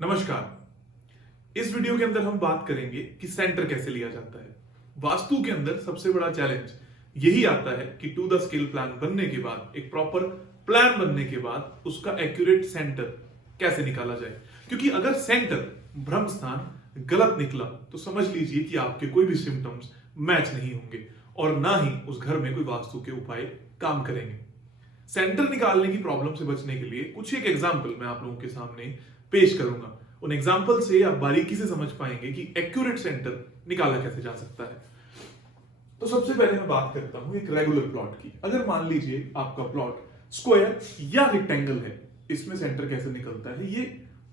नमस्कार। इस वीडियो के अंदर हम बात करेंगे कि सेंटर कैसे लिया जाता है। वास्तु के अंदर सबसे बड़ा चैलेंज यही आता है कि टू द स्केल प्लान बनने के बाद, एक प्रॉपर प्लान बनने के बाद उसका एक्यूरेट सेंटर कैसे निकाला जाए। क्योंकि अगर सेंटर ब्रह्म स्थान गलत निकला तो समझ लीजिए कि आपके कोई भी सिम्टम्स मैच नहीं होंगे और ना ही उस घर में कोई वास्तु के उपाय काम करेंगे। सेंटर निकालने की प्रॉब्लम से बचने के लिए कुछ एक एग्जाम्पल मैं आप लोगों के सामने पेश करूंगा। उन एग्जाम्पल से आप बारीकी से समझ पाएंगे कि एक्यूरेट सेंटर निकाला कैसे जा सकता है। तो सबसे पहले मैं बात करता हूं एक रेगुलर प्लॉट की। अगर मान लीजिए आपका प्लॉट स्क्वायर या रेक्टेंगल है, इसमें सेंटर कैसे निकलता है ये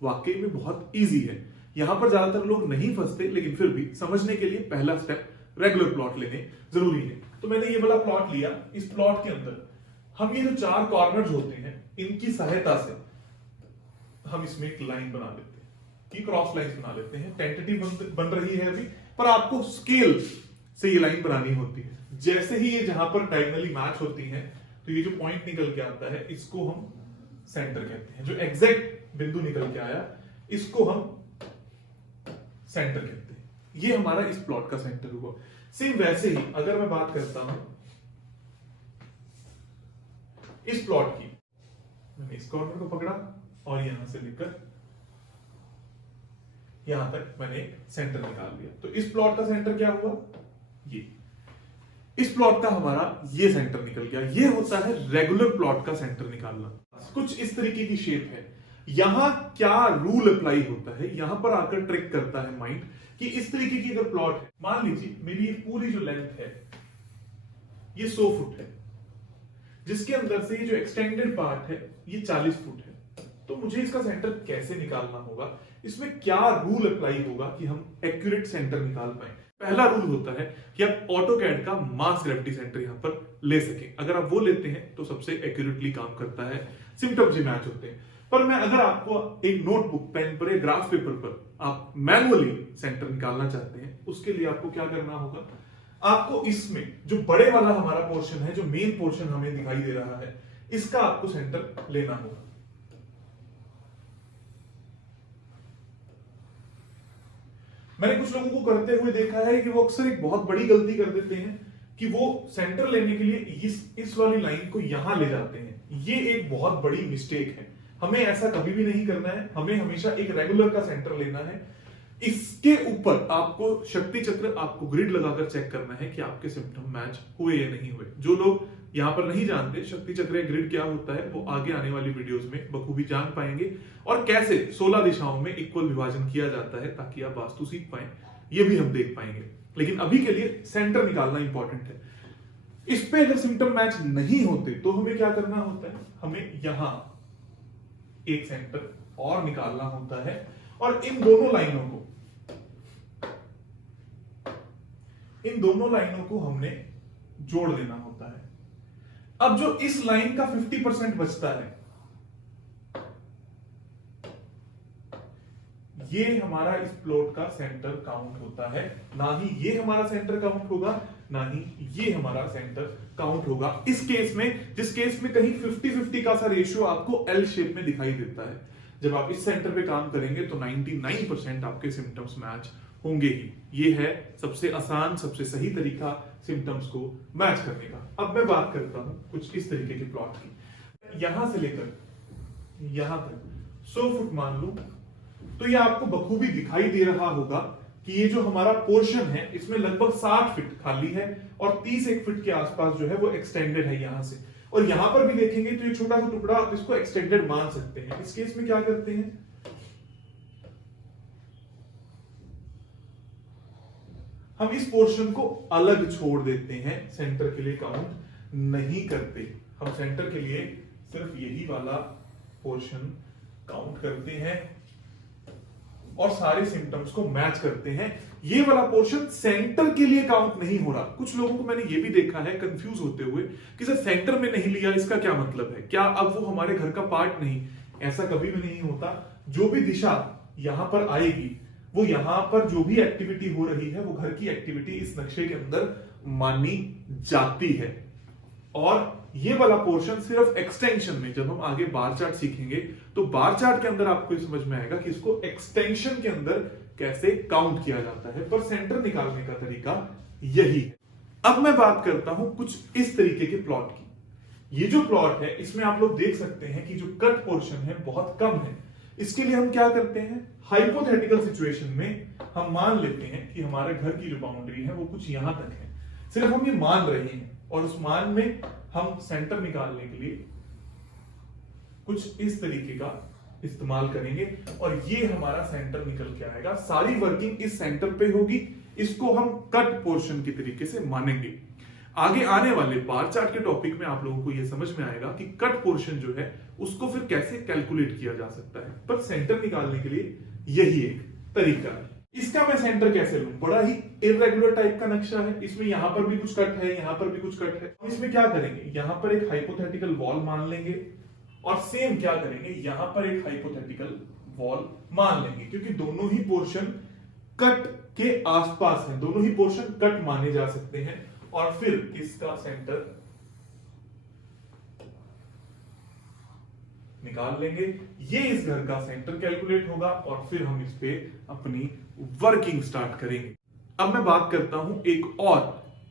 वाकई में बहुत इजी है। यहां पर ज्यादातर लोग नहीं फंसते, लेकिन फिर भी समझने के लिए पहला स्टेप रेगुलर प्लॉट लेने जरूरी है। तो मैंने ये वाला प्लॉट लिया। इस प्लॉट के अंदर हम ये जो चार कॉर्नर्स होते हैं, इनकी सहायता से हम इसमें एक लाइन बना लेते हैं, कि क्रॉस लाइन बना लेते हैं। टेंटेटिव बन रही है अभी, पर आपको स्केल से ये लाइन बनानी होती है। जैसे ही ये जहां पर डायगोनली मैच होती हैं, तो ये जो पॉइंट निकल के आता है इसको हम सेंटर कहते हैं। जो एग्जैक्ट बिंदु निकल के आया इसको हम सेंटर कहते हैं। ये हमारा इस प्लॉट का सेंटर हुआ। सेम वैसे ही अगर मैं बात करता हूं इस प्लॉट की, मैंने इस कॉर्नर को पकड़ा और यहां से लेकर यहां तक मैंने सेंटर निकाल लिया। तो इस प्लॉट का सेंटर क्या हुआ? ये। इस प्लॉट का हमारा ये सेंटर निकल गया। ये होता है रेगुलर प्लॉट का सेंटर निकालना। कुछ इस तरीके की शेप है। यहां क्या रूल अप्लाई होता है, यहां पर आकर ट्रिक करता है माइंड कि इस तरीके की अगर प्लॉट है, मान लीजिए मेरी ये पूरी जो लेंथ है ये 100 फुट है, जिसके अंदर से ये जो एक्सटेंडेड पार्ट है ये 40 फुट है। तो मुझे इसका सेंटर कैसे निकालना होगा, इसमें क्या रूल अप्लाई होगा कि हम एक्यूरेट सेंटर निकाल पाए। पहला रूल होता है कि आप ऑटोकैड का मास ग्रेविटी सेंटर यहां पर ले सकें। अगर आप वो लेते हैं तो सबसे एक्यूरेटली काम करता है, सिम्टम्स ही मैच होते हैं। पर मैं अगर आपको एक नोटबुक, पेन पर या ग्राफ पेपर पर आप मैनुअली सेंटर निकालना चाहते हैं, उसके लिए आपको क्या करना होगा, आपको इसमें जो बड़े वाला हमारा पोर्शन है, जो मेन पोर्शन हमें दिखाई दे रहा है, इसका आपको सेंटर लेना होगा। मैंने कुछ लोगों को करते हुए देखा है कि वो अक्सर एक बहुत बड़ी गलती कर देते हैं कि वो सेंटर लेने के लिए इस वाली लाइन को यहां ले जाते हैं। ये एक बहुत बड़ी मिस्टेक है। हमें ऐसा कभी भी नहीं करना है। हमें हमेशा एक रेगुलर का सेंटर लेना है। इसके ऊपर आपको शक्ति चक्र, आपको ग्रिड लगाकर चेक करना है कि आपके सिम्टम मैच हुए या नहीं हुए। जो लोग यहां पर नहीं जानते शक्ति चक्र या ग्रिड क्या होता है, वो आगे आने वाली वीडियोस में बखूबी जान पाएंगे, और कैसे 16 दिशाओं में इक्वल विभाजन किया जाता है ताकि आप वास्तु सीख पाए, ये भी हम देख पाएंगे। लेकिन अभी के लिए सेंटर निकालना इंपॉर्टेंट है। इस पे अगर सिम्टम मैच नहीं होते तो हमें क्या करना होता है, हमें यहां एक सेंटर और निकालना होता है, और इन दोनों लाइनों को हमने जोड़ देना होता है। अब जो इस लाइन का 50% बचता है, ये हमारा इस प्लॉट का सेंटर काउंट होता है। ना ही ये हमारा सेंटर काउंट होगा, ना ही ये हमारा सेंटर काउंट होगा। इस केस में, जिस केस में कहीं 50-50 का सा रेशियो आपको एल शेप में दिखाई देता है, जब आप इस सेंटर पे काम करेंगे तो 99% आपके सिम्टम्स मैच होंगे ही। ये है सबसे आसान, सबसे सही तरीका सिम्टम्स को मैच करने का। अब मैं बात करता हूं कुछ इस तरीके के प्लॉट की। यहां से लेकर यहां तक 100 फुट मान लूं, तो ये आपको बखूबी दिखाई दे रहा होगा कि ये जो हमारा पोर्शन है इसमें लगभग 60 फीट खाली है और 31 फीट के आसपास जो है वो एक्सटेंडेड है यहां से। और यहां पर भी देखेंगे तो ये छोटा सा टुकड़ा आप इसको एक्सटेंडेड मान सकते हैं। इस केस में क्या करते हैं, हम इस पोर्शन को अलग छोड़ देते हैं, सेंटर के लिए काउंट नहीं करते। हम सेंटर के लिए सिर्फ यही वाला पोर्शन काउंट करते हैं और सारे सिम्टम्स को मैच करते हैं। ये वाला पोर्शन सेंटर के लिए काउंट नहीं हो रहा। कुछ लोगों को मैंने ये भी देखा है कंफ्यूज होते हुए कि सर सेंटर में नहीं लिया, इसका क्या मतलब है, क्या अब वो हमारे घर का पार्ट नहीं? ऐसा कभी भी नहीं होता। जो भी दिशा यहां पर आएगी, वो यहां पर जो भी एक्टिविटी हो रही है वो घर की एक्टिविटी इस नक्शे के अंदर मानी जाती है। और ये वाला पोर्शन सिर्फ एक्सटेंशन में, जब हम आगे बार चार्ट सीखेंगे तो बार चार्ट के अंदर आपको ये समझ में आएगा कि इसको एक्सटेंशन के अंदर कैसे काउंट किया जाता है, पर सेंटर निकालने का तरीका यही है। अब मैं बात करता हूं कुछ इस तरीके के प्लॉट की। ये जो प्लॉट है इसमें आप लोग देख सकते हैं कि जो कट पोर्शन है बहुत कम है। इसके लिए हम क्या करते हैं, हाइपोथेटिकल सिचुएशन में हम मान लेते हैं कि हमारे घर की जो बाउंड्री है वो कुछ यहां तक है, सिर्फ हम ये मान रहे हैं, और उस मान में हम सेंटर निकालने के लिए कुछ इस तरीके का इस्तेमाल करेंगे और ये हमारा सेंटर निकल के आएगा। सारी वर्किंग इस सेंटर पे होगी, इसको हम कट पोर्शन के तरीके से मानेंगे। आगे आने वाले बार चार्ट के टॉपिक में आप लोगों को यह समझ में आएगा कि कट पोर्शन जो है उसको फिर कैसे कैलकुलेट किया जा सकता है, पर सेंटर निकालने के लिए यही एक तरीका है। इसका मैं सेंटर कैसे लूं, बड़ा ही इरेगुलर टाइप का नक्शा है, इसमें यहां पर भी कुछ कट है, यहां पर भी कुछ कट है। इसमें क्या करेंगे, यहां पर एक हाइपोथेटिकल वॉल मान लेंगे और सेम क्या करेंगे, यहां पर एक हाइपोथेटिकल वॉल मान लेंगे, क्योंकि दोनों ही पोर्शन कट के आसपास हैं, दोनों ही पोर्शन कट माने जा सकते हैं। और फिर इसका सेंटर निकाल लेंगे, ये इस घर का सेंटर कैलकुलेट होगा और फिर हम इस पे अपनी वर्किंग स्टार्ट करेंगे। अब मैं बात करता हूं एक और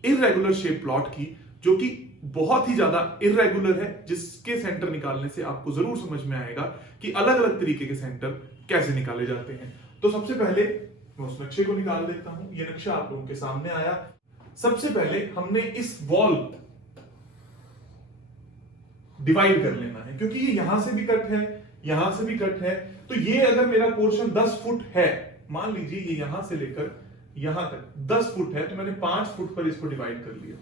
इरेगुलर शेप प्लॉट की, जो कि बहुत ही ज्यादा इरेगुलर है, जिसके सेंटर निकालने से आपको जरूर समझ में आएगा कि अलग अलग तरीके के सेंटर कैसे निकाले जाते हैं। तो सबसे पहले मैं उस नक्शे को निकाल देता हूं। यह नक्शा आप लोगों के सामने आया। सबसे पहले हमने इस वॉल डिवाइड कर लेना है, क्योंकि ये यहां से भी कट है, यहां से भी कट है। तो ये अगर मेरा पोर्शन 10 फुट है, मान लीजिए ये यहां से लेकर यहां तक 10 फुट है, तो मैंने 5 फुट पर इसको डिवाइड कर लिया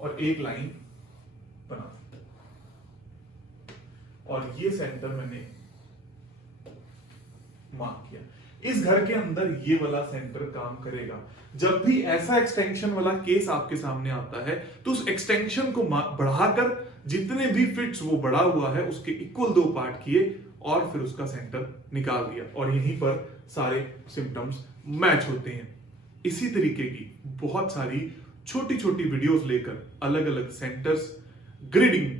और एक लाइन बना दी, और ये सेंटर मैंने मार्क किया। इस घर के अंदर ये वाला सेंटर काम करेगा। जब भी ऐसा एक्सटेंशन वाला केस आपके सामने आता है तो उस एक्सटेंशन को बढ़ाकर जितने भी फिट्स वो बढ़ा हुआ है उसके इक्वल 2 पार्ट किए और फिर उसका सेंटर निकाल दिया, और यहीं पर सारे सिम्टम्स मैच होते हैं। इसी तरीके की बहुत सारी छोटी छोटी वीडियोस लेकर अलग अलग सेंटर्स, ग्रिडिंग,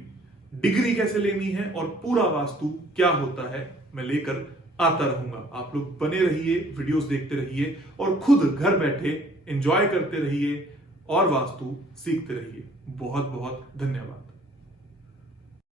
डिग्री कैसे लेनी है और पूरा वास्तु क्या होता है मैं लेकर आता रहूंगा। आप लोग बने रहिए, वीडियोस देखते रहिए और खुद घर बैठे एंजॉय करते रहिए और वास्तु सीखते रहिए। बहुत बहुत धन्यवाद।